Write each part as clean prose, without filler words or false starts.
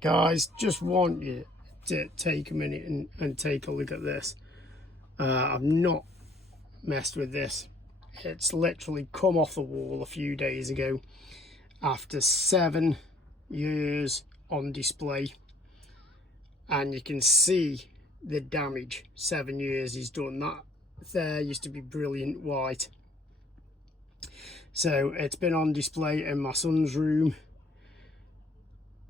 Guys, just want you to take a minute and take a look at this. I've not messed with this. It's literally come off the wall a few days ago after 7 years on display, and you can see the damage 7 years he's done. That there used to be brilliant white. So it's been on display in my son's room,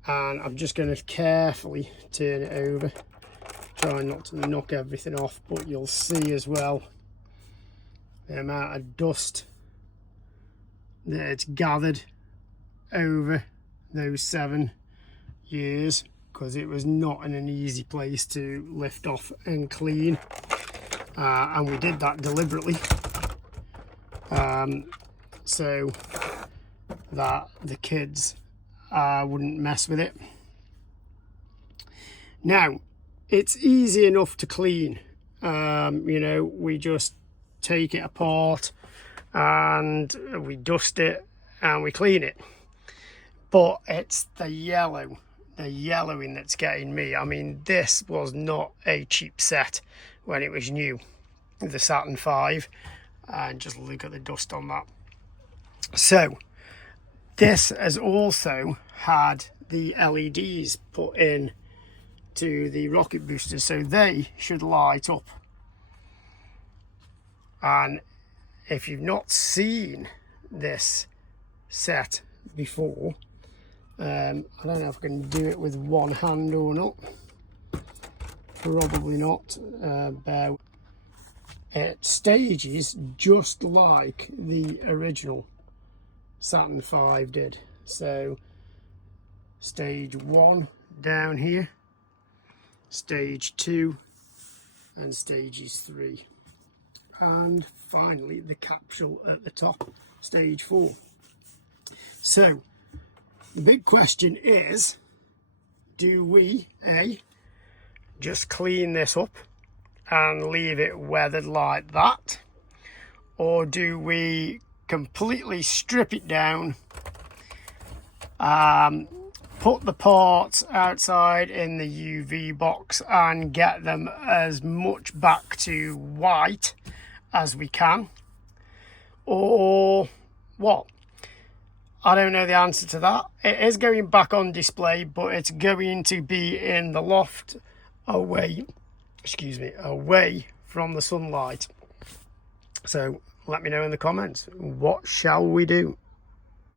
and I'm just going to carefully turn it over, try not to knock everything off, but you'll see as well the amount of dust that it's gathered over those 7 years, because it was not in an easy place to lift off and clean, and we did that deliberately so that the kids wouldn't mess with it. Now, it's easy enough to clean. You know, we just take it apart and we dust it and we clean it. But it's the yellowing that's getting me. I mean, this was not a cheap set when it was new, the Saturn V, and just look at the dust on that. So this has also had the LEDs put in to the rocket boosters, so they should light up. And if you've not seen this set before, I don't know if I can do it with one hand or not. Probably not. It stages just like the original Saturn V did. So stage 1 down here, stage 2, and stages 3, and finally the capsule at the top, stage 4. So the big question is, do we just clean this up and leave it weathered like that, or do we completely strip it down, put the parts outside in the UV box and get them as much back to white as we can, or what? I don't know the answer to that. It is going back on display, but it's going to be in the loft away from the sunlight. So let me know in the comments, what shall we do?